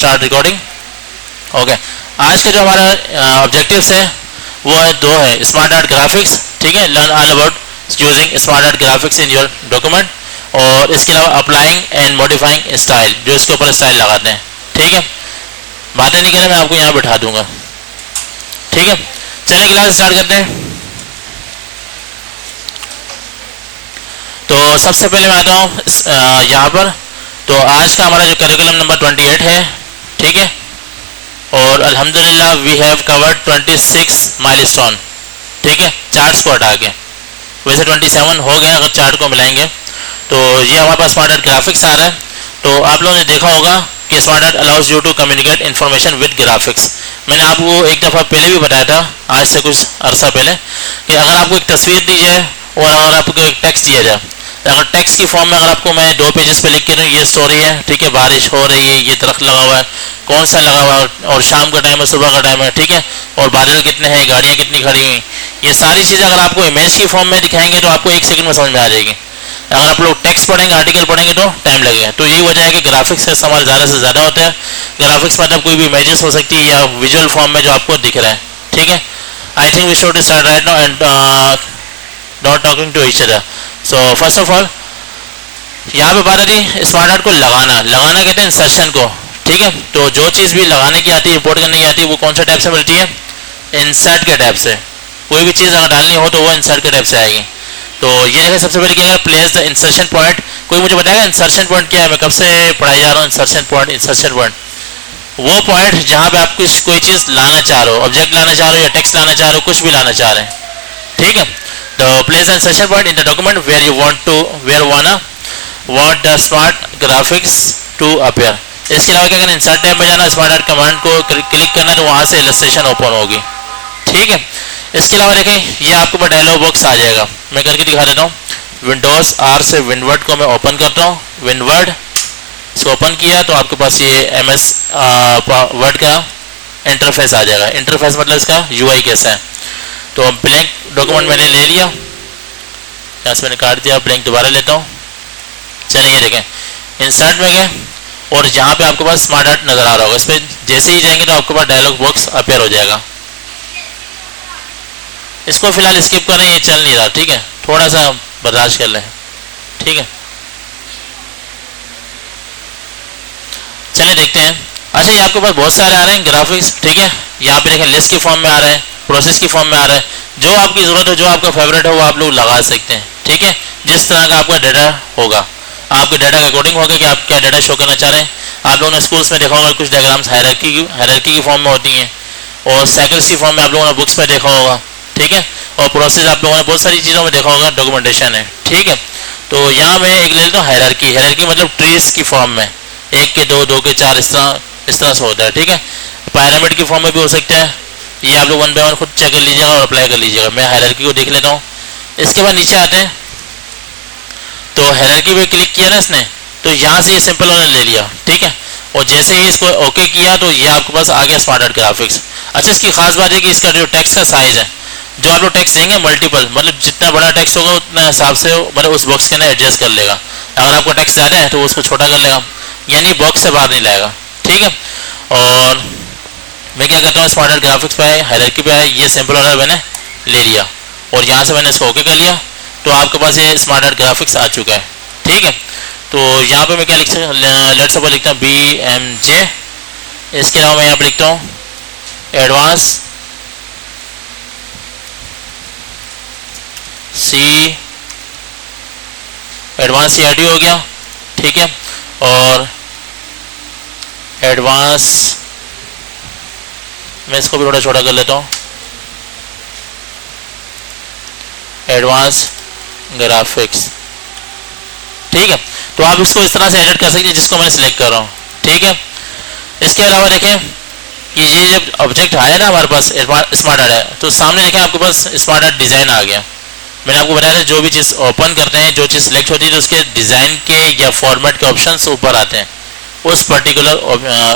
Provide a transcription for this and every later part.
Start recording. Okay, आज का जो हमारा ऑब्जेक्टिव्स है वो है दो है, स्मार्ट आर्ट ग्राफिक्स, ठीक है, learn all about using smart art graphics in your document, और इसके अलावा अप्लाइंग एंड मॉडिफाइंग स्टाइल, जो इसके ऊपर स्टाइल लगाते हैं, ठीक है। बातें नहीं करें, मैं आपको यहाँ बिठा दूंगा, ठीक है। चलिए क्लास स्टार्ट करते हैं। तो सबसे पहले मैं आता हूँ यहाँ पर। तो आज का हमारा जो करिकुलम नंबर 28 है, ठीक है, और अल्हम्दुलिल्लाह वी हैव कवर्ड 26 माइलस्टोन, ठीक है, चार्ट्स को हटा के। वैसे 27 हो गए अगर चार्ट को मिलाएंगे। तो ये हमारे पास स्मार्ट आर्ट ग्राफिक्स आ रहा है। तो आप लोगों ने देखा होगा कि smart art allows you to communicate information with graphics. मैंने आपको एक दफ़ा पहले भी बताया था, आज से कुछ अरसा पहले, कि अगर आपको एक तस्वीर दी जाए और अगर आपको एक टेक्स्ट दिया जाए, अगर टेक्स्ट की फॉर्म में अगर आपको मैं 2 पेजेस पे लिख के दूँ ये स्टोरी है, ठीक है, बारिश हो रही है, ये दरख्त लगा हुआ है, कौन सा लगा हुआ है, और शाम का टाइम है, सुबह का टाइम है, ठीक है, और बादल कितने हैं, गाड़ियाँ कितनी खड़ी हुई, ये सारी चीज़ें अगर आपको इमेज की फॉर्म में दिखाएंगे तो आपको 1 सेकंड में समझ में आ जाएगी। अगर आप लोग टेक्स्ट पढ़ेंगे, आर्टिकल पढ़ेंगे तो टाइम लगेगा। तो यही वजह है कि ग्राफिक्स का इस्तेमाल ज़्यादा से ज़्यादा होता है। ग्राफिक्स मतलब कोई भी इमेजेस हो सकती है या विजुअल फॉर्म में जो आपको दिख रहा है, ठीक है। I think we should start right now and not talking to each other. So first of all यहाँ पे बात आती स्मार्ट आर्ट को लगाना कहते हैं इंसर्शन को, ठीक है। तो जो चीज़ भी लगाने की आती है, रिपोर्ट करने की आती है, वो कौन सा टाइप से मिलती है? इंसर्ट के टाइप से। कोई भी चीज़ अगर डालनी हो तो वो इंसर्ट के टाइप से आएगी। तो ये देखिए सबसे पहले क्या, प्लेस द इंसर्शन पॉइंट। कोई मुझे बताएगा इंसर्शन पॉइंट क्या है? मैं कब से पढ़ाई जा रहा हूँ इंसर्शन पॉइंट वो पॉइंट जहाँ पे आप कोई चीज़ लाना चाह रहे हो, ऑब्जेक्ट लाना चाह रहे हो या टेक्स्ट लाना चाह रहे हो, कुछ भी लाना चाह रहे हैं, ठीक है। तो place the insertion point in the document where you want the smart graphics to appear. इसके अलावा क्या करना, इंसर्ट टैब में जाना, स्मार्ट आर्ट कमांड को क्लिक करना, तो वहाँ से इलस्ट्रेशन ओपन होगी, ठीक है। इसके अलावा देखें ये आपके पास डायलॉग बॉक्स आ जाएगा, मैं करके दिखा देता हूँ। विंडोज़ R से विंडवर्ड को मैं ओपन करता हूँ, विंडवर्ड इसको ओपन किया तो आपके पास ये MS वर्ड का इंटरफेस आ जाएगा। इंटरफेस मतलब इसका UI कैसा है। तो ब्लैंक डॉक्यूमेंट मैंने ले लिया, यहाँ से मैंने काट दिया, ब्लैंक दोबारा लेता हूँ। चलिए ये देखें इंसर्ट में गए और जहाँ पे आपके पास स्मार्ट आर्ट नज़र आ रहा होगा, इस पर जैसे ही जाएंगे तो आपके पास डायलॉग बॉक्स अपेयर हो जाएगा। इसको फिलहाल स्किप करें, ये चल नहीं रहा, ठीक है, थोड़ा सा बर्दाश्त कर लें, ठीक है। चलिए देखते हैं। अच्छा, ये आपके पास बहुत सारे आ रहे हैं ग्राफिक्स, ठीक है। यहाँ पे देखें लिस्ट की फॉर्म में आ रहा है, प्रोसेस की फॉर्म में आ रहा है। जो आपकी ज़रूरत हो, जो आपका फेवरेट हो, वो आप लोग लगा सकते हैं, ठीक है। जिस तरह का आपका डाटा होगा, आपके डाटा के अकॉर्डिंग होगा कि आप क्या डाटा शो करना चाह रहे हैं। आप लोगों ने स्कूल्स में देखा होगा कुछ डायग्राम्स हायरार्की की फॉर्म में होती हैं, और साइकिल्स की फॉर्म में आप लोगों ने बुक्स में देखा होगा, ठीक है। और प्रोसेस आप लोगों ने बहुत सारी चीज़ों में देखा होगा, डॉक्यूमेंटेशन है, ठीक है। तो यहाँ मैं एक ले लेता हूँ हायरार्की मतलब ट्रीज की फॉर्म में, 1 के 2, 2 के 4, इस तरह से होता है, ठीक है। पायरामिड की फॉर्म में भी हो सकता है। ये आप लोग 1 बाय 1 खुद चेक कर लीजिएगा और अप्लाई कर लीजिएगा। मैं हायरार्की को देख लेता हूँ। इसके बाद नीचे आते हैं, तो हायरार्की पे क्लिक किया ना इसने, तो यहाँ से ये सिंपल उन्होंने ले लिया, ठीक है। और जैसे ही इसको ओके किया तो ये आपके पास आ गया स्मार्ट आर्ट ग्राफिक्स। अच्छा, इसकी खास बात है कि इसका जो टेक्स्ट का साइज है, जो आप लोग टेक्स्ट देंगे मल्टीपल, मतलब जितना बड़ा टेक्स्ट होगा उतना हिसाब से मतलब उस बॉक्स के अंदर एडजस्ट कर लेगा। अगर आपको टेक्स्ट ज़्यादा है तो उसको छोटा कर लेगा, यानी बॉक्स से बाहर नहीं लाएगा, ठीक है। और मैं क्या करता हूँ, स्मार्ट आर्ट ग्राफिक्स पे आए, हायरार्की पे आए, ये सिंपल ऑर्डर मैंने ले लिया और यहाँ से मैंने इसको ओके कर लिया, तो आपके पास ये स्मार्ट आर्ट ग्राफिक्स आ चुका है, ठीक है। तो यहाँ पे मैं क्या लिखता हूँ, लेट्स सपोज लिखता हूँ BMJ। इसके अलावा मैं यहाँ पे लिखता हूँ एडवांस CRT हो गया, ठीक है। और एडवांस, मैं इसको भी थोड़ा छोटा कर लेता हूँ, एडवांस ग्राफिक्स, ठीक है। तो आप इसको इस तरह से एडिट कर सकते हैं जिसको मैंने सिलेक्ट कर रहा हूँ, ठीक है। इसके अलावा देखें कि ये जब ऑब्जेक्ट आया ना हमारे पास स्मार्ट आर्ट है, तो सामने देखें आपके पास स्मार्ट आर्ट डिज़ाइन आ गया। मैंने आपको बताया था जो भी चीज़ ओपन करते हैं, जो चीज़ सिलेक्ट होती है, तो उसके डिज़ाइन के या फॉर्मेट के ऑप्शंस ऊपर आते हैं उस पर्टिकुलर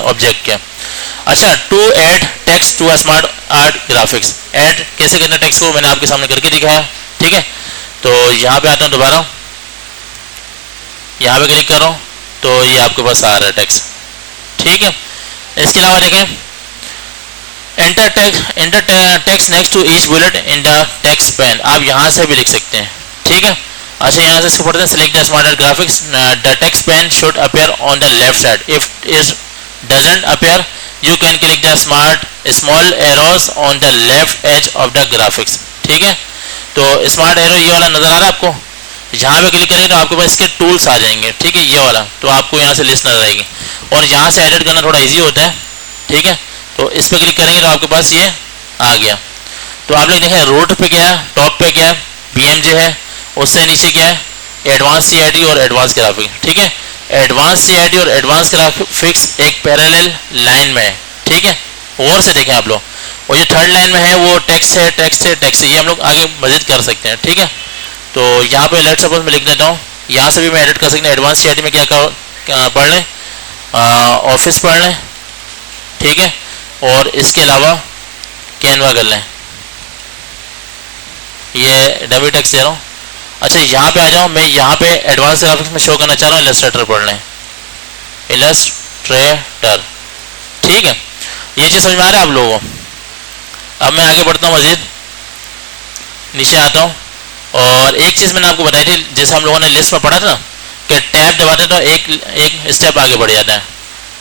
ऑब्जेक्ट के। अच्छा, to add text to a smart art graphics, add कैसे करना टेक्स्ट को मैंने आपके सामने करके दिखाया, ठीक है। तो यहाँ पे आता हूँ, दोबारा यहाँ पे क्लिक कर रहा हूँ, तो ये आपके पास आ रहा है टेक्स्ट, ठीक है। इसके अलावा देखें enter text next to each bullet in the text pane, आप यहाँ से भी लिख सकते हैं, ठीक है। अच्छा यहाँ से इसको पढ़ते हैं, select the smart graphics, the text pane should appear on the left side, if it doesn't appear you can click the small arrows on the left edge of the graphics, ठीक है। तो स्मार्ट एरो ये वाला नजर आ रहा है आपको, यहाँ पे क्लिक करेंगे तो आपके पास इसके टूल्स आ जाएंगे, ठीक है, ये वाला, तो आपको यहाँ से लिस्ट नजर आएगी और यहाँ से एडिट करना थोड़ा इजी होता है, ठीक है। तो इस पर क्लिक करेंगे तो आपके पास ये आ गया। तो आप लोग देखें रूट पे क्या है, टॉप पे क्या है, BMJ है, उससे नीचे क्या है एडवांस CID और एडवांस ग्राफिक, ठीक है। एडवांस CID और एडवांस ग्राफिक्स एक पैरेलल लाइन में है, ठीक है। और से देखें आप लोग, और ये थर्ड लाइन में है वो टेक्स्ट है, टेक्स्ट है, टेक्स्ट है, ये हम लोग आगे मजीद कर सकते हैं, ठीक है। तो यहाँ पे लेट सपोज मैं लिख देता हूँ, यहाँ से भी मैं एडिट कर सकते हैं। एडवांस CID में क्या पढ़ लें, ऑफिस पढ़ लें, ठीक है, और इसके अलावा कैनवा कर लें, ये डमी टेक्स्ट दे रहा हूँ। अच्छा यहाँ पे आ जाओ, मैं यहाँ पे एडवांस ग्राफिक्स में शो करना चाह रहा हूँ, इलस्ट्रेटर पढ़ लें, इलस्ट्रेटर, ठीक है। ये चीज़ समझ में आ रहा है आप लोगों को। अब मैं आगे बढ़ता हूँ, मजीद नीचे आता हूँ, और एक चीज़ मैंने आपको बताई थी, जैसे हम लोगों ने लिस्ट में पढ़ा था कि टैब दबाते तो एक स्टेप आगे बढ़ जाता है,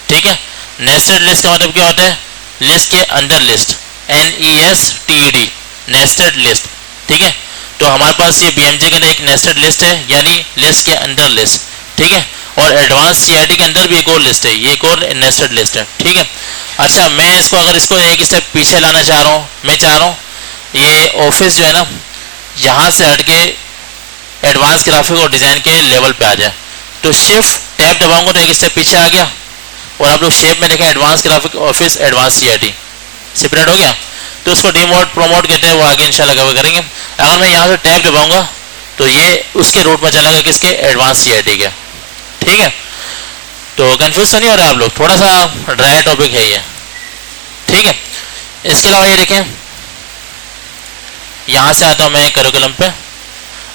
ठीक है। नेस्टेड लिस्ट का मतलब क्या होता है, लिस्ट के अंदर लिस्ट, NESTED, नेस्टेड लिस्ट, ठीक है। तो हमारे पास ये BMJ के अंदर एक नेस्टेड लिस्ट है, यानी लिस्ट के अंदर लिस्ट, ठीक है। और एडवांस CID के अंदर भी एक और लिस्ट है, ये एक और नेस्टेड लिस्ट है, ठीक है। अच्छा मैं इसको अगर इसको एक स्टेप पीछे लाना चाह रहा हूँ, मैं चाह रहा हूँ ये ऑफिस जो है ना यहाँ से हट के एडवांस ग्राफिक और डिज़ाइन के लेवल पे आ जाए, तो शिफ्ट टैब दबाऊंगा तो एक स्टेप पीछे आ गया, और आप लोग शेप में देखें advance graphic office advance CID separate हो गया। तो उसको डिमोट प्रोमोट कहते हैं, वो आगे इंशाल्लाह कवर करेंगे। अगर मैं यहाँ से टैब दबाऊंगा तो ये उसके रूट में चला गया, किसके, एडवांस CID के, ठीक है। तो कंफ्यूज तो नहीं हो रहा आप लोग, थोड़ा सा ड्राई टॉपिक है ये, ठीक है। इसके अलावा ये देखें, यहाँ से आता हूँ मैं करिकुलम पे।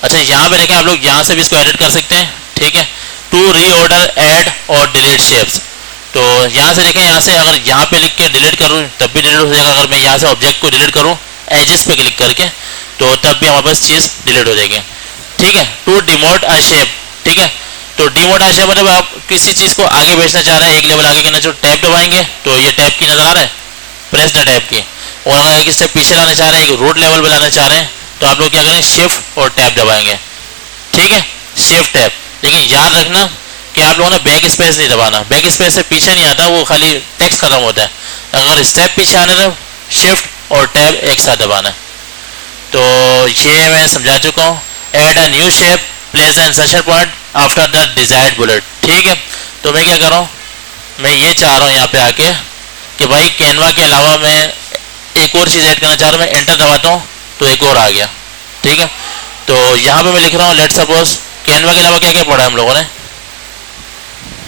अच्छा यहाँ पे देखें आप लोग, यहाँ से भी इसको एडिट कर सकते हैं, ठीक है। टू रीऑर्डर, ऐड और डिलीट शेप्स, तो यहाँ से देखें, यहाँ से अगर यहाँ पे लिख के डिलीट करूँ तब भी डिलीट हो जाएगा। अगर मैं यहाँ से ऑब्जेक्ट को डिलीट करूँ एजेस पे क्लिक करके तो तब भी हमारे पास चीज़ डिलीट हो जाएगी, ठीक है। टू डिमोट अ शेप, ठीक है। तो डिमोट अ शेप मतलब आप किसी चीज़ को आगे भेजना चाह रहे हैं, एक लेवल आगे करना, जो टैब दबाएंगे तो ये टैब की नज़र आ रहा है, प्रेस द टैब की। और अगर एक स्टेप पीछे लाना चाह रहे हैं, एक रूट लेवल पे लाना चाह रहे हैं, तो आप लोग क्या करें, शिफ्ट और टैब दबाएंगे, ठीक है, शिफ्ट टैब। लेकिन याद रखना कि आप लोगों ने बैक स्पेस नहीं दबाना, बैक स्पेस से पीछे नहीं आता, वो खाली टेक्स्ट खत्म होता है। अगर स्टेप पीछे आने तो शिफ्ट और टैब एक साथ दबाना है। तो ये मैं समझा चुका हूँ। Add a new shape, place the insertion point after the desired bullet, ठीक है। तो मैं क्या कर रहा हूँ, मैं ये चाह रहा हूँ यहाँ पे आके कि भाई कैनवा के अलावा मैं एक और चीज़ ऐड करना चाह रहा हूँ, मैं एंटर दबाता हूँ तो एक और आ गया, ठीक है। तो यहाँ पे मैं लिख रहा हूँ, लेट सपोज कैनवा के अलावा क्या क्या पढ़ा है हम लोगों ने,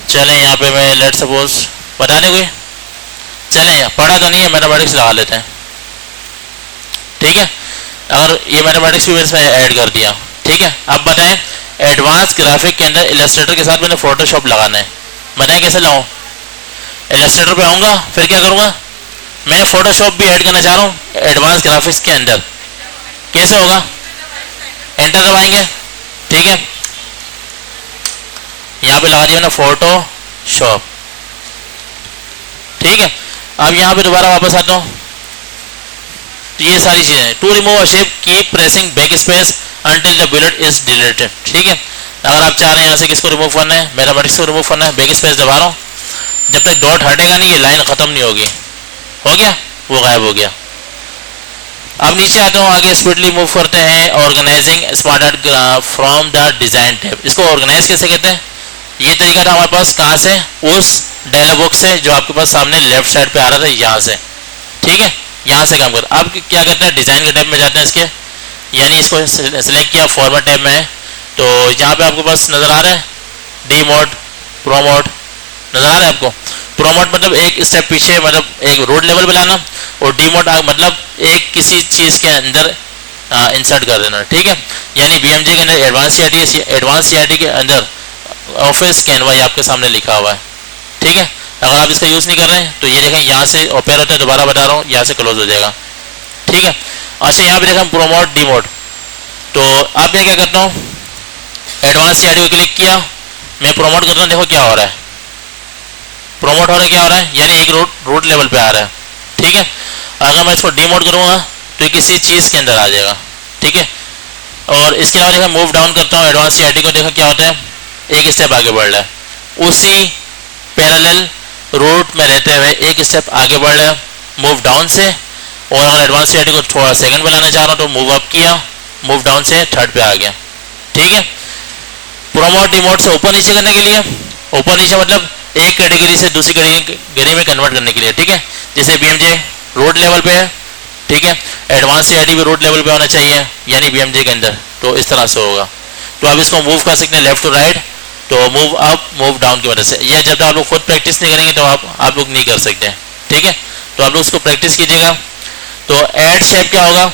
चलें यहाँ पे मैं लेट सपोज बताने कोई, चलें पढ़ा तो नहीं है, मैथमेटिक्स लगा लेते हैं, ठीक है। अगर ये मैथमेटिक्स भी इसमें ऐड कर दिया, ठीक है। अब बताएं, एडवांस ग्राफिक के अंदर इलस्ट्रेटर के साथ मैंने फोटोशॉप लगाना है, बताएं कैसे लगाऊं। इलस्ट्रेटर पे आऊँगा, फिर क्या करूँगा, मैं फोटोशॉप भी ऐड करना चाह रहा हूँ एडवांस ग्राफिक्स के अंदर, कैसे होगा, एंटर दबाएंगे, ठीक है। यहाँ पे लगा दिया ना फोटोशॉप, ठीक है। अब यहाँ पे दोबारा वापस आता हूँ, तो ये सारी चीजें, to remove a shape keep pressing backspace until the bullet is deleted, ठीक है। अगर आप चाह रहे हैं यहाँ से किसको रिमूव करना है, मैथमेटिक्स को रिमूव करना है, बैक स्पेस दबा रहा हूँ, जब तक डॉट हटेगा नहीं ये लाइन खत्म नहीं होगी, हो गया, वो गायब हो गया। अब नीचे आता हूँ, आगे स्पीडली मूव करते हैं, organising smart from the design tab. इसको ऑर्गेनाइज कैसे कहते हैं, ये तरीका था हमारे पास, कहाँ से, उस डायलॉग बॉक्स से जो आपके पास सामने लेफ्ट साइड पे आ रहा था, यहाँ से, ठीक है, यहाँ से काम कर। अब क्या करते हैं, डिजाइन के टैब में जाते हैं इसके, यानी इसको सेलेक्ट किया, फॉर्मेट टैब में है, तो यहाँ पे आपके पास नजर आ रहा है डी मोड, प्रोमोट नजर आ रहा है आपको। प्रोमोट मतलब एक स्टेप पीछे, मतलब एक रोड लेवल पे लाना, और डीमोट मतलब एक किसी चीज के अंदर इंसर्ट कर देना, ठीक है। यानी BMJ के अंदर एडवांस CID के अंदर ऑफिस कैनवा आपके सामने लिखा हुआ है, ठीक है। अगर आप इसका यूज़ नहीं कर रहे हैं तो ये देखें यहाँ से ओपन होता है, दोबारा बता रहा हूँ, यहाँ से क्लोज हो जाएगा, ठीक है। अच्छा यहाँ पे देखें प्रोमोट डीमोट, तो अब मैं क्या करता हूँ, एडवांस सीआईडी को क्लिक किया, मैं प्रोमोट करता हूँ, देखो क्या हो रहा है, प्रोमोट हो रहा है, क्या हो रहा है, यानी एक रूट लेवल पे आ रहा है, ठीक है। अगर मैं इसको डीमोट करूँगा तो किसी चीज़ के अंदर आ जाएगा, ठीक है। और इसके अलावा देखा मूव डाउन करता हूँ एडवांस सीआईडी को, देखा क्या होता है, एक स्टेप आगे बढ़ रहा है, उसी पैरेलल रूट में रहते हुए एक स्टेप आगे बढ़ रहा है मूव डाउन से। और अगर एडवांस सीआईडी को थोड़ा सेकंड में लाना चाह रहा हूँ तो मूव अप किया, मूव डाउन से थर्ड पे आ गया, ठीक है। प्रोमोट डिमोट से ऊपर नीचे करने के लिए, ऊपर नीचे मतलब एक कैटेगरी से दूसरी कैटेगरी में कन्वर्ट करने के लिए, ठीक है। जैसे बीएमजे रूट लेवल पे है, ठीक है, एडवांस सीआईडी भी रूट लेवल पे होना चाहिए यानी बीएमजे के अंदर, तो इस तरह से होगा। तो आप इसको मूव कर सकते हैं लेफ्ट टू राइट, तो मूव अप मूव डाउन की वजह से। यह जब तक आप लोग खुद प्रैक्टिस नहीं करेंगे तो आप लोग नहीं कर सकते, ठीक है। तो आप लोग इसको प्रैक्टिस कीजिएगा। तो ऐड शेप क्या होगा,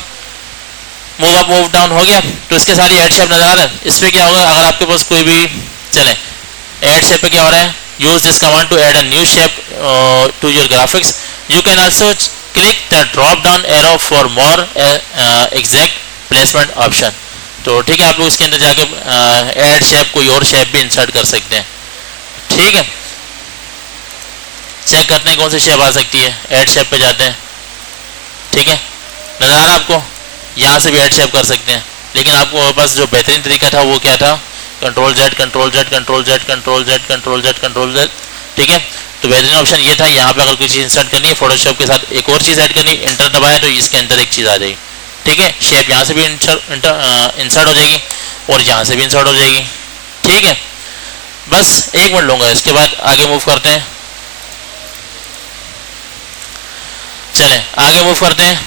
मूव अप मूव डाउन हो गया, तो इसके सारी ऐड शेप नजर आ रहा है। इस पर क्या होगा, अगर आपके पास कोई भी चले, ऐड शेप पे क्या हो रहा है, use this command to add a new shape to your graphics, you can also click the drop down arrow for more exact placement option. तो ठीक है, आप लोग इसके अंदर जाके ऐड शेप कोई और शेप भी इंसर्ट कर सकते हैं, ठीक है। चेक करते हैं कौन सी शेप आ सकती है, ऐड शेप पे जाते हैं, ठीक है, नजर आ रहा है आपको, यहाँ से भी ऐड शेप कर सकते हैं। लेकिन आपको पास जो बेहतरीन तरीका था वो क्या था, control Z control Z control Z control Z control Z control Z, ठीक है। तो बेहतरीन ऑप्शन ये था, यहाँ पे अगर कोई चीज़ इंसर्ट करनी है फोटोशॉप के साथ एक और चीज़ ऐड करनी, इंटर दबाया तो इसके अंदर एक चीज़ आ जाएगी, ठीक है। शेप यहाँ से भी इंसर्ट हो जाएगी और यहाँ से भी इंसर्ट हो जाएगी, ठीक है। बस एक मिनट लूँगा, इसके बाद आगे मूव करते हैं। चलें आगे मूव करते हैं।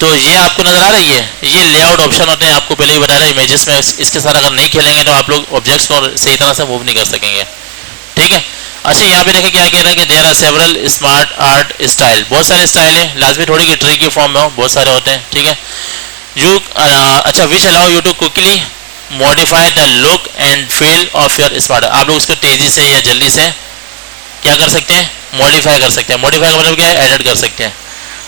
तो ये आपको नजर आ रही है, ये लेआउट ऑप्शन होते हैं, आपको पहले ही बता रहा है इमेजेस में, इसके साथ अगर नहीं खेलेंगे तो आप लोग ऑब्जेक्ट्स को सही तरह से मूव नहीं कर सकेंगे, ठीक है। अच्छा यहाँ पे देखें क्या कह रहा है कि there are several smart art style, बहुत सारे स्टाइल है, लाजमी थोड़ी की ट्री की फॉर्म में हो, बहुत सारे होते हैं, ठीक है। यू अच्छा which allow you to quickly modify the look and feel of your smart, आप लोग उसको तेजी से या जल्दी से क्या कर सकते हैं, मॉडिफाई कर सकते हैं। मॉडिफाई का मतलब क्या है, एडिट कर सकते हैं।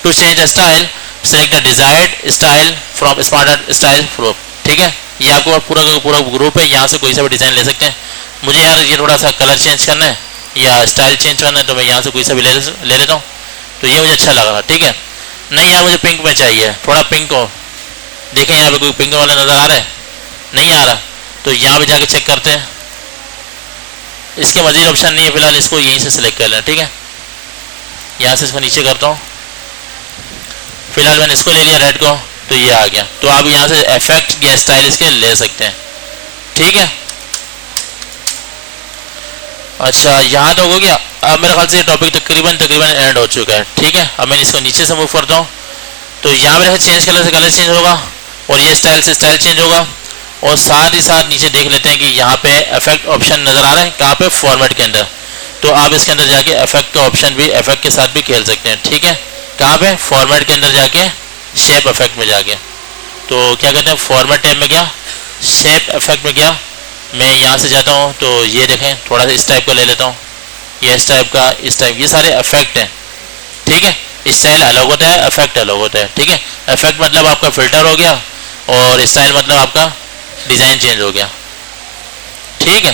To change a style select the desired style from smart art style group, ठीक है। ये आपको पूरा का पूरा ग्रुप है, यहाँ से कोई सा भी डिजाइन ले सकते हैं। मुझे यार ये थोड़ा सा कलर चेंज करना है या स्टाइल चेंज करना है तो मैं यहाँ से कोई सा भी ले लेता हूँ, तो ये मुझे अच्छा लगा, ठीक है। नहीं यार मुझे पिंक में चाहिए, थोड़ा पिंक हो, देखें यहाँ पे कोई पिंक वाला नजर आ रहा है, नहीं आ रहा, तो यहाँ पे जाके चेक करते हैं। इसके मजीद ऑप्शन नहीं है फिलहाल, इसको यहीं से सिलेक्ट कर लें, ठीक है। यहाँ से इसको नीचे करता हूँ, फिलहाल मैंने इसको ले लिया रेड को, तो ये आ गया। तो आप यहाँ से इफेक्ट या स्टाइल इसके ले सकते हैं, ठीक है। अच्छा यहाँ तो हो गया, अब मेरे ख्याल से ये टॉपिक तकरीबन एंड हो चुका है, ठीक है। अब मैं इसको नीचे से मूव करता हूँ, तो यहाँ मेरे चेंज कलर से कलर चेंज होगा और ये स्टाइल से स्टाइल चेंज होगा। और साथ ही साथ नीचे देख लेते हैं कि यहाँ पे इफेक्ट ऑप्शन नजर आ रहा है, कहाँ पे, फॉर्मेट के अंदर। तो आप इसके अंदर जाके इफेक्ट का ऑप्शन भी इफेक्ट के साथ भी खेल सकते हैं, ठीक है। कहाँ पे, फॉर्मेट के अंदर जाके शेप इफेक्ट में जाके, तो क्या कहते हैं फॉर्मेट टैब में गया, शेप इफेक्ट में गया, मैं यहाँ से जाता हूँ तो ये देखें थोड़ा सा इस टाइप का ले लेता हूँ, ये इस टाइप का, इस टाइप, ये सारे इफेक्ट हैं, ठीक है। स्टाइल अलग होता है, इफेक्ट अलग होता है, ठीक है। इफेक्ट मतलब आपका फिल्टर हो गया और स्टाइल मतलब आपका डिजाइन चेंज हो गया, ठीक है।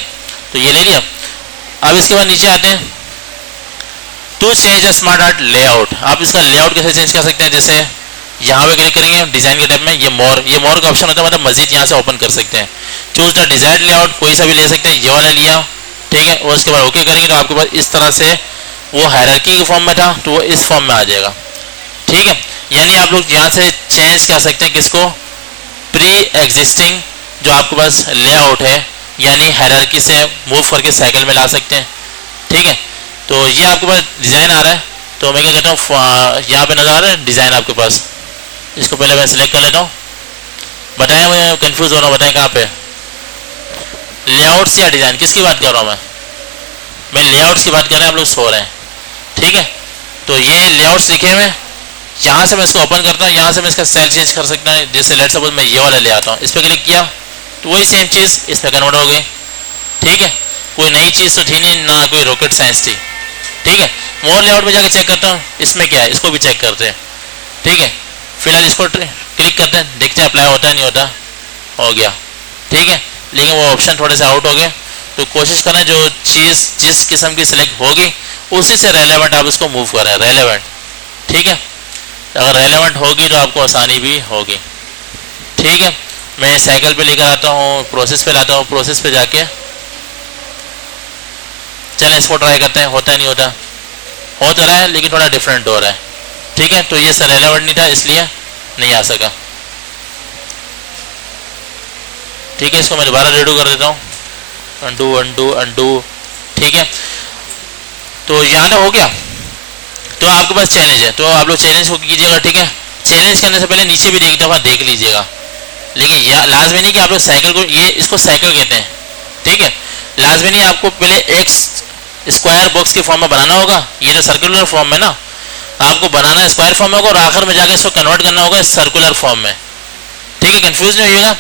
तो ये ले लिया। अब इसके बाद नीचे आते हैं, to change smart art layout, आप इसका लेआउट कैसे चेंज कर सकते हैं। जैसे यहाँ पे क्लिक करेंगे डिजाइन के टैब में, ये मोर का ऑप्शन होता है, मतलब मजीद यहाँ से ओपन कर सकते हैं। चूज द डिजायर्ड लेआउट, कोई सा भी ले सकते हैं, ये वाला लिया, ठीक है। और उसके बाद ओके करेंगे तो आपके पास इस तरह से, वो हायरार्की के फॉर्म में था तो वो इस फॉर्म में आ जाएगा, ठीक है। यानी आप लोग यहाँ से चेंज कर सकते हैं किसको, प्री एग्जिस्टिंग जो आपके पास लेआउट है, यानी हायरार्की से मूव करके साइकिल में ला सकते हैं, ठीक है। तो ये आपके पास डिज़ाइन आ रहा है, तो मैं क्या कहता हूँ यहाँ पे नजर आ रहा है डिज़ाइन आपके पास, इसको पहले मैं सिलेक्ट कर लेता हूँ। बताएं, मैं कंफ्यूज हो रहा हूँ, बताएं कहाँ पे लेआउट्स या डिज़ाइन, किसकी बात कर रहा हूँ मैं लेआउट्स की बात कर रहे हैं, आप लोग सो रहे हैं, ठीक है। तो ये लेआउट्स लिखे हुए, यहाँ से मैं इसको ओपन करता हूँ, यहाँ से मैं इसका स्टाइल चेंज कर सकता हूँ। जैसे लेट सपोज मैं ये वाला ले आता हूँ, इस पर क्लिक किया तो वही सेम चीज़ इस पर कन्वर्ट हो गई, ठीक है। कोई नई चीज़ तो थी नहीं, ना कोई रॉकेट साइंस थी, ठीक है, मोर लेआउट में जाके चेक करता हूँ इसमें क्या है, इसको भी चेक करते हैं। ठीक है, फिलहाल इसको क्लिक करते हैं, देखते हैं अप्लाई होता है नहीं होता। हो गया, ठीक है, लेकिन वो ऑप्शन थोड़े से आउट हो गए। तो कोशिश करें जो चीज़ जिस किस्म की सिलेक्ट होगी उसी से रेलेवेंट आप इसको मूव करें, रेलेवेंट। ठीक है, अगर रेलेवेंट होगी तो आपको आसानी भी होगी। ठीक है, मैं साइकिल पे लेकर आता हूँ, प्रोसेस पे लाता हूँ, प्रोसेस पे जाके चलें इसको ट्राई करते हैं, होता है नहीं होता। हो तो रहा है लेकिन थोड़ा डिफरेंट हो रहा है। ठीक है, तो ये सर रेलेवेंट नहीं था इसलिए नहीं आ सका। ठीक है, इसको मैं दोबारा रेडू कर देता हूँ, अंडू अंडू अंडू। ठीक है, तो यहाँ तक हो गया। तो आपके पास चैलेंज है, तो आप लोग चैलेंज को कीजिएगा। ठीक है, चैलेंज करने से पहले नीचे भी एक दफ़ा देख लीजिएगा, लेकिन यह लाजमी नहीं कि आप लोग साइकिल को, ये इसको साइकिल कहते हैं। ठीक है, लाजमी नहीं आपको पहले एक स्क्वायर बॉक्स के फॉर्म में बनाना होगा, ये तो सर्कुलर फॉर्म में ना, आपको बनाना स्क्वायर फॉर्म में होगा और आखिर में जाकर इसको कन्वर्ट करना होगा सर्कुलर फॉर्म में। ठीक है, कंफ्यूज नहीं होइएगा,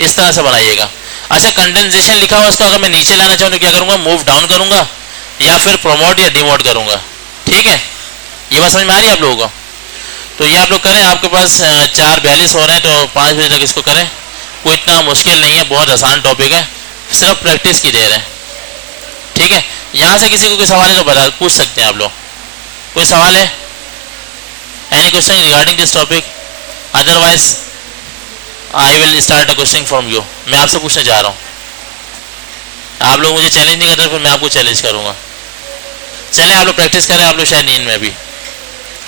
इस तरह से बनाइएगा। अच्छा, कंडेंसेशन लिखा हुआ उसको अगर मैं नीचे लाना चाहूँ तो क्या करूँगा, मूव डाउन करूँगा या फिर प्रोमोट या डिमोट करूँगा। ठीक है, ये बात समझ में आ रही है आप लोगों को? तो ये आप लोग करें, आपके पास 4:42 हो रहे हैं तो 5 बजे तक इसको करें। कोई इतना मुश्किल नहीं है, बहुत आसान टॉपिक है, सिर्फ प्रैक्टिस की देर है। ठीक है, यहाँ से किसी को कोई सवाल है तो बता पूछ सकते हैं आप लोग। कोई सवाल है? Any question regarding this topic? Otherwise I will start a question from you. मैं आपसे पूछने जा रहा हूँ, आप लोग मुझे चैलेंज नहीं करते, फिर मैं आपको चैलेंज करूँगा। चलें आप लोग प्रैक्टिस करें, आप लोग शायद नींद में भी।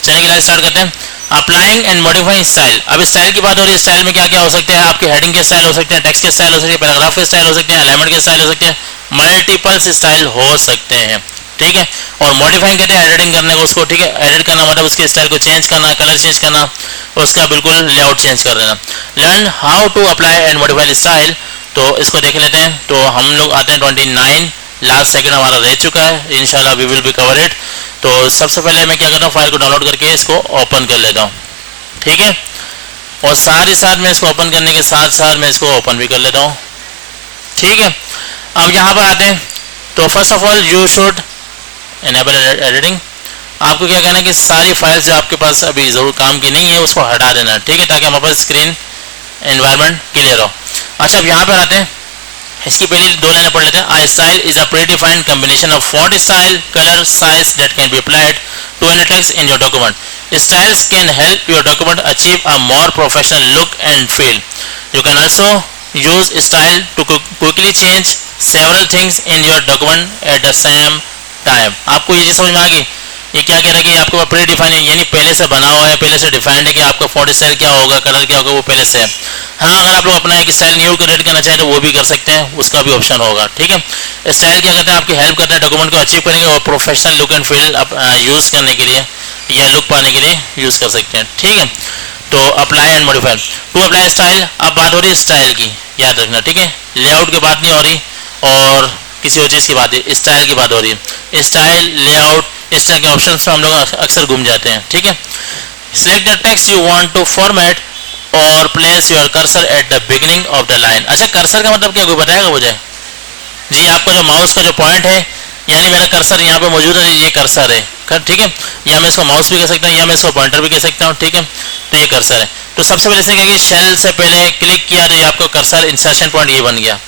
चलें क्लास स्टार्ट करते हैं। Applying and modifying style. अब स्टाइल की बात हो रही है, स्टाइल में क्या क्या हो सकते हैं? आपके हेडिंग के स्टाइल हो सकते हैं, टेक्स्ट के स्टाइल हो सकते हैं, पैराग्राफ के स्टाइल हो सकते हैं, अलाइनमेंट के स्टाइल हो सकते हैं, मल्टीपल्स स्टाइल हो सकते हैं। ठीक है, और मॉडिफाइंग कहते हैं एडिटिंग करने को उसको। ठीक है, एडिट करना मतलब उसके स्टाइल को चेंज करना, कलर चेंज करना, उसका बिल्कुल लेआउट चेंज कर देना। Learn how to apply and modify style, तो इसको देख लेते हैं। तो हम लोग आते हैं 29, लास्ट सेकंड हमारा रह चुका है, इंशाल्लाह we will be cover it. तो सबसे पहले मैं क्या करता हूँ, फाइल को डाउनलोड करके इसको ओपन कर लेता हूँ। ठीक है, और साथ ही साथ मैं इसको ओपन करने के साथ साथ मैं इसको ओपन भी कर लेता हूँ। ठीक है, अब यहाँ पर आते हैं। तो first of all you should enable editing. आपको क्या कहना है कि सारी फाइल्स जो आपके पास अभी जरूर काम की नहीं है उसको हटा देना। ठीक है, ताकि हमारे पास स्क्रीन एनवायरनमेंट क्लियर हो। अच्छा, अब यहाँ पर आते हैं, इसकी पहली 2 लाइनें पढ़ लेते हैं। A style is a predefined combination of font style, color, size that can be applied to any text in your document. Styles can help your document achieve a more professional look and feel. You can also use style to quickly change several things in your document at the same time. आपको ये चीज़ समझ में आ गई? ये क्या कह रहा है कि आपको प्री डिफाइन है, यानी पहले से बना हुआ है, पहले से डिफाइंड है कि आपका फॉन्ट स्टाइल क्या होगा, कलर क्या होगा, वो पहले से है। हाँ, अगर आप लोग अपना एक स्टाइल न्यू क्रिएट करना चाहें तो वो भी कर सकते हैं, उसका भी ऑप्शन होगा। ठीक है, स्टाइल क्या करते हैं, आपकी हेल्प करते हैं डॉक्यूमेंट को अचीव करने के और professional look and feel use करने के लिए या लुक पाने के लिए यूज़ कर सकते हैं। ठीक है, तो apply and modify. To apply style, अब बात हो रही है स्टाइल की, याद रखना। ठीक है, लेआउट की बात नहीं हो रही और किसी और चीज़ की बात है, स्टाइल की बात हो रही है। स्टाइल, लेआउट, इस तरह के ऑप्शंस में हम लोग अक्सर घूम जाते हैं। ठीक है, select the text you want to format और place your cursor at the beginning of the line. अच्छा, कर्सर का मतलब क्या, कोई बताएगा मुझे? जी, आपका जो माउस का जो पॉइंट है, यानी मेरा कर्सर यहाँ पे मौजूद है, ये कर्सर है। ठीक है, या मैं इसको माउस भी कह सकता हूँ या मैं इसको पॉइंटर भी कह सकता हूँ। ठीक है, तो ये कर्सर है। तो सबसे पहले इसने क्या किया, शेल से पहले क्लिक किया तो ये आपका कर्सर इंसर्शन पॉइंट ये बन गया।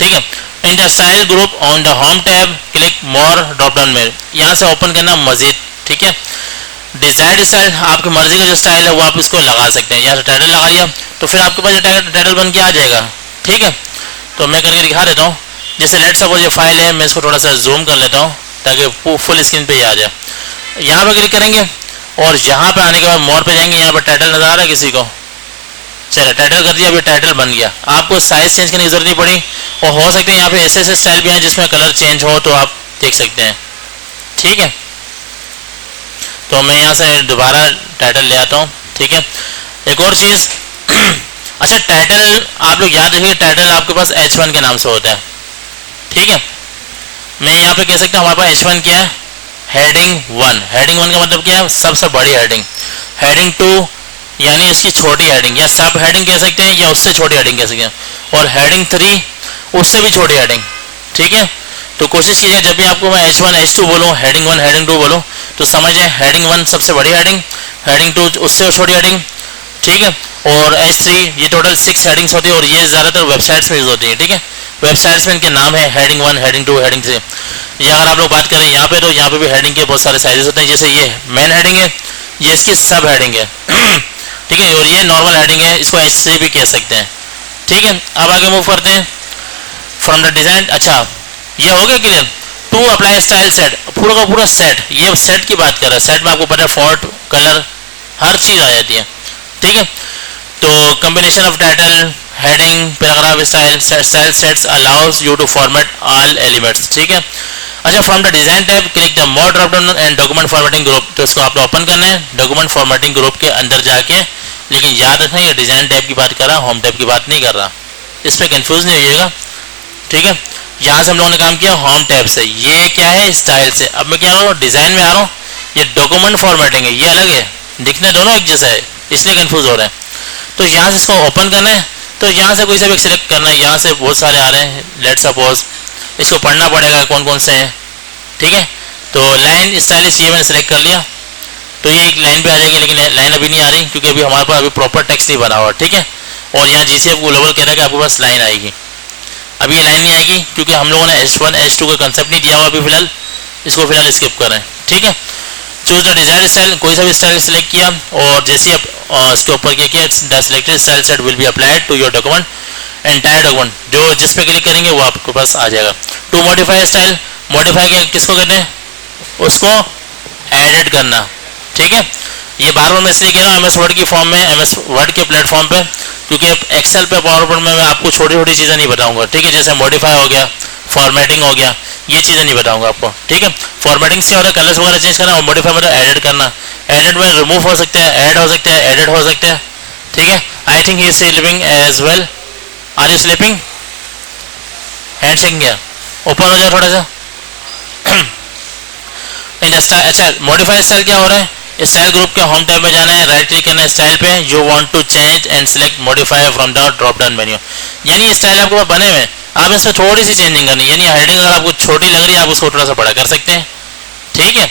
ठीक है, इन the style group on the home tab click more drop down में, यहाँ से ओपन करना मजीद। ठीक है, डिजायर्ड स्टाइल, आपकी मर्जी का जो स्टाइल है वो आप इसको लगा सकते हैं। यहाँ से टाइटल लगा लिया तो फिर आपके पास टाइटल बन के आ जाएगा। ठीक है, तो मैं करके दिखा देता हूँ। जैसे लेट सपोज ये फाइल है, मैं इसको थोड़ा सा जूम कर लेता हूँ ताकि फुल स्क्रीन पे ही आ जाए। यहाँ पर क्लिक करेंगे और यहाँ पे आने के बाद मोर पे जाएंगे, यहाँ पर टाइटल नजर आ रहा है किसी को? चलो, टाइटल कर दिया, अभी टाइटल बन गया। आपको साइज चेंज करने की जरूरत नहीं पड़ी, और हो सकते हैं यहाँ पे ऐसे स्टाइल भी हैं जिसमें कलर चेंज हो तो आप देख सकते हैं। ठीक है, तो मैं यहाँ से दोबारा टाइटल ले आता हूँ। ठीक है, एक और चीज़ अच्छा, टाइटल आप लोग याद रखिए, टाइटल आपके पास H1 के नाम से होता है। ठीक है, मैं यहाँ पे कह सकता हूँ हमारे पास H1 क्या है, हेडिंग 1। हेडिंग 1 का मतलब क्या है, सबसे बड़ी हेडिंग। हेडिंग 2 यानी इसकी छोटी हेडिंग या सब हेडिंग कह सकते हैं या उससे छोटी हेडिंग कह सकते हैं। और हेडिंग 3 उससे भी छोटी हेडिंग। ठीक है, तो कोशिश कीजिए जब भी आपको मैं H1 H2 बोलूँ, हेडिंग 1 हेडिंग 2 बोलूँ, तो समझें हेडिंग 1 सबसे बड़ी हेडिंग, हेडिंग 2 उससे छोटी हेडिंग, ठीक है, और H3 ये टोटल 6 हेडिंग्स होती है और ये ज़्यादातर वेबसाइट्स में यूज़ होती है, ठीक है। वेबसाइट्स में इनके नाम है हेडिंग 1 हेडिंग 2 हेडिंग 3। ये अगर आप लोग बात करें यहाँ पे, तो यहाँ पे भी हेडिंग के बहुत सारे साइजेस होते हैं, जैसे ये मेन हेडिंग है, ये इसकी सब हेडिंग है ठीक है, और ये नॉर्मल हेडिंग है, इसको H3 भी कह सकते हैं, ठीक है। अब आगे मूव करते हैं फ्रॉम द डिज़ाइन। अच्छा ये हो गया clear. To apply style set, पूरा का पूरा सेट, ये सेट की बात कर रहा है। सेट में आपको पता है फॉन्ट, कलर, हर चीज़ आ जाती है, ठीक है। तो combination of title, heading, paragraph style, style sets allows you to format all elements, ठीक है। अच्छा from the design tab click the more drop down and document formatting group, तो इसको आपने ओपन करना है डॉक्यूमेंट फॉर्मेटिंग ग्रुप के अंदर जाके, लेकिन याद रखना ये डिज़ाइन टैब की बात कर रहा, होम टैब की बात नहीं कर रहा, इस पर कन्फ्यूज़ नहीं होइएगा, ठीक है। यहाँ से हम लोगों ने काम किया होम टैब से, ये क्या है स्टाइल से। अब मैं क्या रहा हूँ डिज़ाइन में आ रहा हूँ, ये डॉक्यूमेंट फॉर्मेटिंग है, ये अलग है, दिखने दोनों एक जैसा है, इसलिए कंफ्यूज हो रहे हैं। तो यहाँ से इसको ओपन करना है, तो यहाँ से कोई सा भी सिलेक्ट करना है, यहाँ से बहुत सारे आ रहे हैं, लेट सपोज इसको पढ़ना पड़ेगा कौन कौन से हैं, ठीक है। तो लाइन स्टाइलिश ये मैंने सेलेक्ट कर लिया, तो ये एक लाइन पे आ जाएगी, लेकिन लाइन अभी नहीं आ रही क्योंकि अभी हमारे पास अभी प्रॉपर टेक्स्ट नहीं बना हुआ, ठीक है। और यहाँ GCF ग्लोबल कह रहा है कि आपके पास लाइन आएगी, अभी ये लाइन नहीं आएगी क्योंकि हम लोगों ने H1 H2 का कंसेप्ट नहीं दिया हुआ अभी फिलहाल, इसको फिलहाल स्किप करें, ठीक है। चूज द डिजायर स्टाइल, कोई सा भी स्टाइल सेलेक्ट किया और जैसे आप इसके ऊपर क्या किया, the selected style set will be applied to your document, entire document, जो जिस पे क्लिक करेंगे वो आपके पास आ जाएगा। टू मॉडिफाई स्टाइल, मॉडिफाई क्या किसको कहते हैं, उसको एडिट करना, ठीक है। ये बार बार मैं इसलिए कह रहा हूँ MS वर्ड की फॉर्म में, MS वर्ड के प्लेटफॉर्म पे, क्योंकि एक्सेल पे पावर पॉइंट में मैं आपको छोटी छोटी चीज़ें नहीं बताऊंगा, ठीक है। जैसे मॉडिफाई हो गया, फॉर्मेटिंग हो गया, ये चीज़ें नहीं बताऊंगा आपको, ठीक है। फॉर्मेटिंग से और कलर्स वगैरह चेंज करना, और मॉडिफाई मतलब एडिट करना, एडिट में रिमूव हो सकते हैं, ऐड हो सकते हैं, एडिट हो सकते हैं, ठीक है। I think he is sleeping as well, are you sleeping, hand shake किया, ओपन हो जाए थोड़ा सा इन द स्टाइल। अच्छा मॉडिफाई स्टाइल क्या हो रहा है, स्टाइल ग्रुप के होम टैब में जाना है, राइट क्लिक करना है स्टाइल पे, you want to change and select modify from the drop down menu, यानी स्टाइल आपके पास बने हुए, आप इसमें थोड़ी सी चेंजिंग करनी, यानी हेडिंग अगर आपको छोटी लग रही है आप उसको थोड़ा सा बड़ा कर सकते हैं, ठीक है।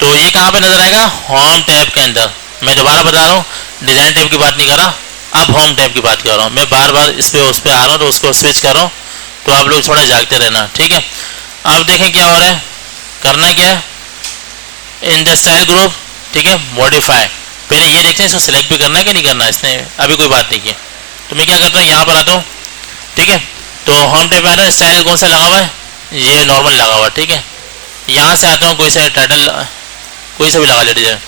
तो ये कहाँ पे नजर आएगा, होम टैब के अंदर। मैं दोबारा बता रहा हूँ डिजाइन टैब की बात नहीं कर रहा, अब होम टैब की बात कर रहा हूँ। मैं बार बार इस पे उस पे आ रहा हूँ तो उसको स्विच कर रहा हूँ, तो आप लोग थोड़ा जागते रहना, ठीक है। अब देखें क्या हो रहा है, करना क्या है, इन द स्टाइल ग्रुप, ठीक है, मॉडिफाई, पहले ये देखते हैं इसको सिलेक्ट भी करना है कि नहीं करना, इसने अभी कोई बात नहीं की। तो मैं क्या करता हूँ यहाँ पर आता हूँ, ठीक है। तो होम टैब में आता है, स्टाइल कौन सा लगा हुआ है, ये नॉर्मल लगा हुआ है, ठीक है। यहाँ से आता हूँ कोई सा टाइटल, कोई सा भी लगा ले डिजाइन।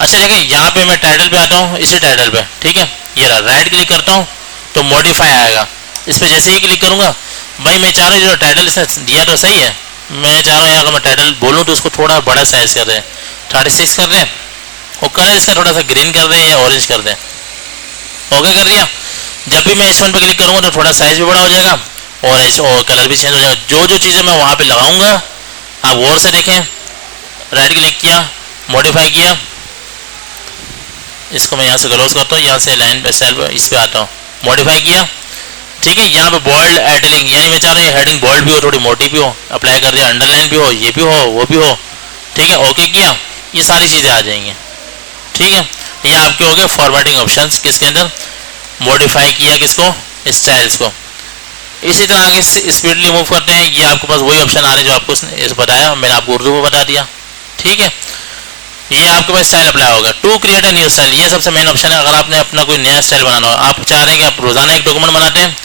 अच्छा देखिए यहाँ पे मैं टाइटल पे आता हूँ, इसी टाइटल पे, ठीक है, ये रहा, राइट क्लिक करता हूँ तो मॉडिफाई आएगा, इस पर जैसे ही क्लिक करूँगा, भाई मैं चाह रहा हूँ जो टाइटल इसने दिया तो सही है, मैं चाह रहा हूँ यहाँ अगर मैं टाइटल बोलूँ तो उसको थोड़ा बड़ा साइज कर दें, 36 कर दें, और कलर इसका थोड़ा सा ग्रीन कर दें या ऑरेंज कर दें, ओके कर दिया। जब भी मैं H1 पे क्लिक करूँगा तो थोड़ा साइज भी बड़ा हो जाएगा और कलर भी चेंज हो जाएगा। जो जो चीज़ें मैं वहाँ पे लगाऊंगा आप गौर से देखें, राइट क्लिक किया, मॉडिफाई किया, इसको मैं यहाँ से क्लोज करता हूँ, यहाँ से लाइन पे सेल इस पे आता हूँ, मॉडिफाई किया, ठीक है। यहाँ पे बोल्ड एडलिंग, यानी मैं चाह रहा हूँ हेडिंग बोल्ड भी हो, थोड़ी मोटी भी हो, अप्लाई कर दिया, अंडरलाइन भी हो, ये भी हो, वो भी हो, ठीक है, ओके किया, ये सारी चीज़ें आ जाएंगी, ठीक है। ये आपके हो गए फॉर्मेटिंग ऑप्शंस, किसके अंदर, मॉडिफाई किया किसको, स्टाइल्स को। इसी तरह आगे स्पीडली मूव करते हैं, ये आपके पास वही ऑप्शन आ रहे हैं जो आपको इस बताया, मैंने आपको उर्दू में बता दिया, ठीक है। ये आपके पास स्टाइल अप्लाई होगा। To create a new style, ये सबसे मेन ऑप्शन है। अगर आपने अपना कोई नया स्टाइल बनाना हो, आप चाह रहे हैं कि आप रोजाना एक डॉक्यूमेंट बनाते हैं,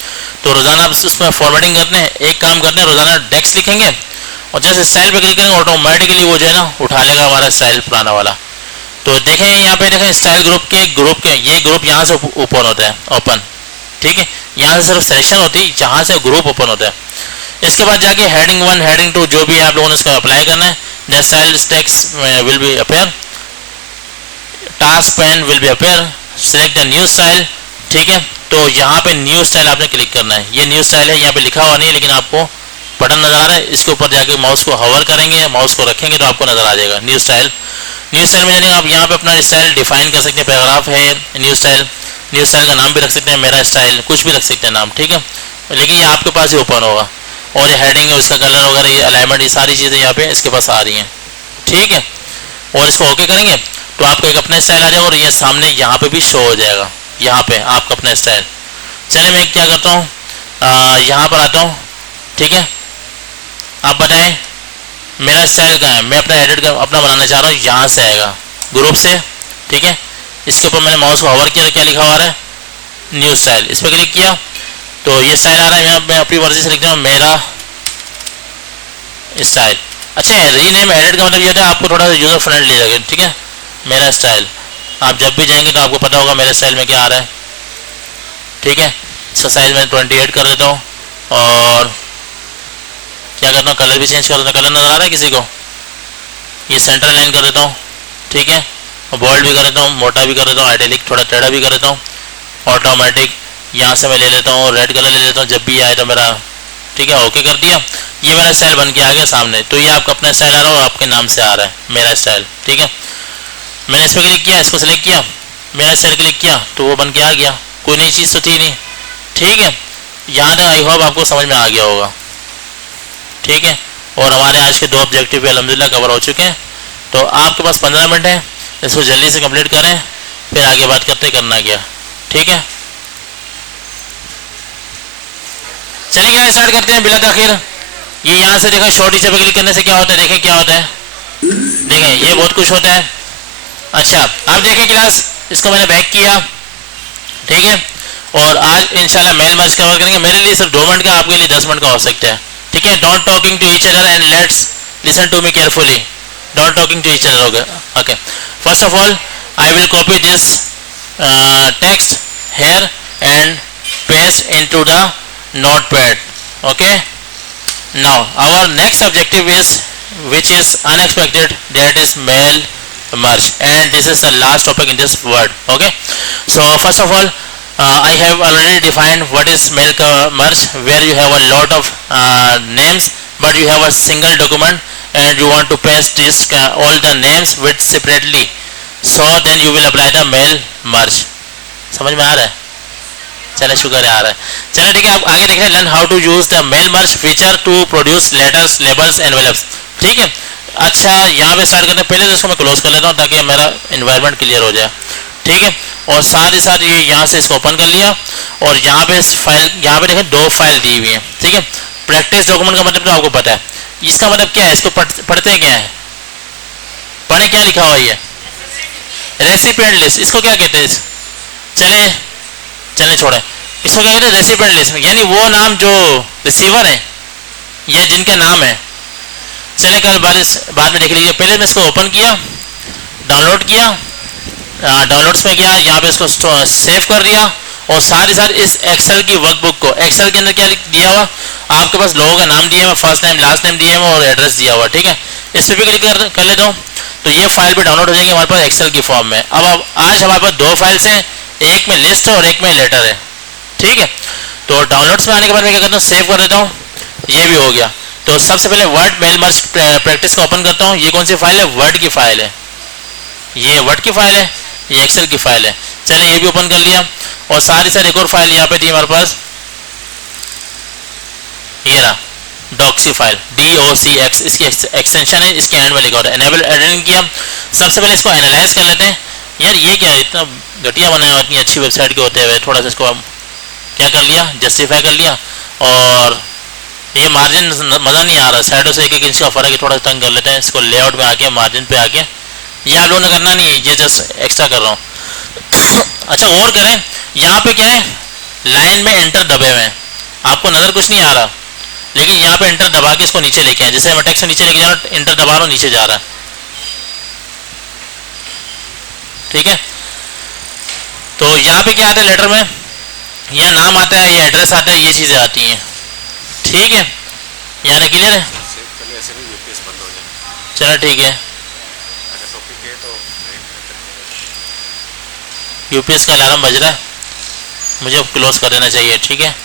तो रोजाना आप उसमें फॉर्मेटिंग करते हैं, एक काम करते हैं, रोजाना टेक्स्ट लिखेंगे और जैसे स्टाइल पे क्लिक करेंगे ऑटोमेटिकली वो जो है ना उठा लेगा हमारा स्टाइल पुराना वाला। तो देखें यहाँ पे देखें स्टाइल ग्रुप के ये ग्रुप यहाँ से ओपन होता है, ओपन, ठीक है। यहाँ से सिर्फ सेलेक्शन होती है, जहाँ से ग्रुप ओपन होता है। इसके बाद जाके हेडिंग 1 हेडिंग 2 जो भी आप लोगों ने इसको अप्लाई करना है, the style text will be appear, task pane will be appear, select the new style, ठीक है। तो यहाँ पे न्यू स्टाइल आपने क्लिक करना है, ये न्यू स्टाइल है, यहाँ पे लिखा हुआ नहीं है लेकिन आपको बटन नजर आ रहा है, इसके ऊपर जाके माउस को हवर करेंगे, माउस को रखेंगे तो आपको नजर आ जाएगा न्यू स्टाइल। न्यू स्टाइल में जाने आप यहाँ पे अपना स्टाइल डिफाइन कर सकते हैं, पैराग्राफ है, न्यू स्टाइल का नाम भी रख सकते हैं, मेरा स्टाइल, कुछ भी रख सकते हैं नाम, ठीक है, लेकिन ये आपके पास ही ओपन होगा। और ये हेडिंग है, उसका कलर वगैरह, ये अलाइनमेंट, ये सारी चीज़ें यहाँ पे इसके पास आ रही हैं, ठीक है। और इसको ओके करेंगे तो आपको एक अपना स्टाइल आ जाएगा, और ये सामने यहाँ पे भी शो हो जाएगा, यहाँ पे आपका अपना स्टाइल। चलिए मैं क्या करता हूँ, यहाँ पर आता हूँ, ठीक है। आप बताएं मेरा स्टाइल कहाँ है, मैं अपना एडिट कर अपना बनाना चाह रहा हूँ, यहाँ से आएगा ग्रुप से, ठीक है। इसके ऊपर मैंने माउस को होवर किया तो क्या लिखा हुआ है, न्यू स्टाइल, इस पर क्लिक किया तो ये स्टाइल आ रहा है। यहाँ मैं अपनी मर्जी से लिख दूँ मेरा स्टाइल। अच्छा रीनेम एडिट का मतलब ये होता है आपको थोड़ा सा यूजर फ्रेंडली लगे, ठीक है। मेरा स्टाइल, आप जब भी जाएंगे तो आपको पता होगा मेरे स्टाइल में क्या आ रहा है, ठीक है। इसका साइज मैं 28 कर देता हूँ, और क्या करता हूँ, कलर भी चेंज कर देता हूँ, कलर नजर आ रहा है किसी को, ये सेंटर लाइन कर देता हूँ, ठीक है। और बोल्ड भी कर देता हूँ, मोटा भी कर देता हूँ, आइटैलिक थोड़ा टेढ़ा भी कर देता हूँ, ऑटोमेटिक यहाँ से मैं ले लेता हूँ, रेड कलर ले लेता हूँ जब भी आए तो मेरा, ठीक है। ओके कर दिया, ये मेरा स्टाइल बन के आ गया सामने। तो ये आपका अपना स्टाइल आ रहा है और आपके नाम से आ रहा है मेरा स्टाइल, ठीक है। मैंने इस पर क्लिक किया, इसको सेलेक्ट किया, मेरा स्टाइल क्लिक किया तो वो बन के आ गया, कोई नई चीज़ तो थी नहीं, ठीक है। यहाँ तक आई होप आपको समझ में आ गया होगा, ठीक है। और हमारे आज के 2 ऑब्जेक्टिव भी अल्हम्दुलिल्लाह कवर हो चुके हैं। तो आपके पास 15 मिनट है, इसको जल्दी से कंप्लीट करें, फिर आगे बात करते करना क्या, ठीक है। चलिए क्या स्टार्ट करते हैं बिला ताखिर। ये यहाँ से देखा शॉर्ट टीचर पे क्लिक करने से क्या होता है, देखें क्या होता है, देखें ये बहुत कुछ होता है। अच्छा अब देखें क्लास, इसको मैंने बैक किया, ठीक है। और आज इंशाल्लाह मेल मर्ज कवर करेंगे। मेरे लिए सिर्फ 2 मिनट का, आपके लिए 10 मिनट का हो सकता है, ठीक है। Don't talking to each other and let's listen to me carefully, don't talking to each other, okay. First of all I will copy this text here and paste into the notepad, okay. Now our next objective is, which is unexpected, that is mail merge, and this is the last topic in this word, okay. So first of all I have already defined what is mail merge, where you have a lot of names but you have a single document and you want to paste this all the names with separately, so then you will apply the mail merge। समझ में आ रहा है, चले शुक्र है आ रहा है। चलो ठीक है, अब आगे देख रहे हैं learn how to use the mail merge feature to produce letters, labels, envelopes, ठीक है। अच्छा यहाँ पे स्टार्ट करते हैं, पहले तो इसको मैं क्लोज कर लेता हूँ ताकि मेरा एनवायरनमेंट क्लियर हो जाए, ठीक है। और साथ ही साथ ये यहाँ से इसको ओपन कर लिया, और यहाँ पे फाइल, यहाँ पे देखें 2 फाइल दी हुई है, ठीक है। प्रैक्टिस डॉक्यूमेंट का मतलब तो आपको पता है, इसका मतलब क्या है, इसको पढ़ते क्या है, पढ़े क्या लिखा हुआ है, रेसिपिएंट लिस्ट, इसको क्या कहते हैं, चले छोड़े, इसको क्या कहते हैं, रेसिपिएंट लिस्ट, यानी वो नाम जो रिसीवर है या जिनका नाम है। चले कल बाद में देख लीजिए। पहले मैं इसको ओपन किया, डाउनलोड किया, डाउनलोड्स में गया, यहाँ पे इसको सेव कर दिया, और साथ ही साथ इस एक्सेल की वर्कबुक को, एक्सेल के अंदर क्या दिया हुआ, आपके पास लोगों का नाम दिया हुआ, फर्स्ट नेम लास्ट नेम दिया हुआ और एड्रेस दिया हुआ, ठीक है। इस पर भी क्लिक कर लेता हूँ तो ये फाइल भी डाउनलोड हो जाएगी हमारे पास एक्सेल की फॉर्म में। अब आज हमारे पास 2 फाइल्स हैं, एक में लिस्ट है और एक में लेटर है, ठीक है। तो डाउनलोड्स में आने के बाद मैं क्या करता हूँ, सेव कर देता हूँ, ये भी हो गया। तो सबसे पहले वर्ड मेल मर्ज प्रैक्टिस को ओपन करता हूँ। ये कौन सी फाइल है, वर्ड की फाइल है, ये वर्ड की फाइल है, ये एक्सेल की फाइल है। चलिए ये भी ओपन कर लिया, और सारी सारी एक और फाइल यहाँ पे थी हमारे पास, ये रहा डॉक्सी फाइल, DOCX इसकी एक्सटेंशन है, इसके एंड में लिखा होता है। एनेबल एडिटिंग किया, सबसे पहले इसको एनालाइज कर लेते हैं। यार ये क्या है, इतना घटिया बनाया हुआ, इतनी अच्छी वेबसाइट के होते हुए थोड़ा सा इसको क्या कर लिया, जस्टिफाई कर लिया। और ये मार्जिन मज़ा नहीं आ रहा, साइडों से 1-1 इंच का फ़र्क है, थोड़ा सा तंग कर लेते हैं इसको। लेआउट में आके मार्जिन पे आके, ये आप लोगों ने करना नहीं है, ये जस्ट एक्स्ट्रा कर रहा हूँ। अच्छा और करें, यहाँ पे क्या है, लाइन में एंटर दबे हुए हैं, आपको नज़र कुछ नहीं आ रहा, लेकिन यहाँ पे एंटर दबा के इसको नीचे लेके आए, जैसे मैं टेक्स्ट से नीचे लेके जा रहा हूँ, एंटर दबा रहा हूँ, नीचे जा रहा है, ठीक है। तो यहाँ पे क्या आता है, लेटर में यह नाम आता है, ये एड्रेस आता है, ये चीज़ें आती हैं, ठीक है। यहाँ क्लियर है, चलो ठीक है। यूपीएस का अलार्म बज रहा है, मुझे क्लोज कर देना चाहिए, ठीक है।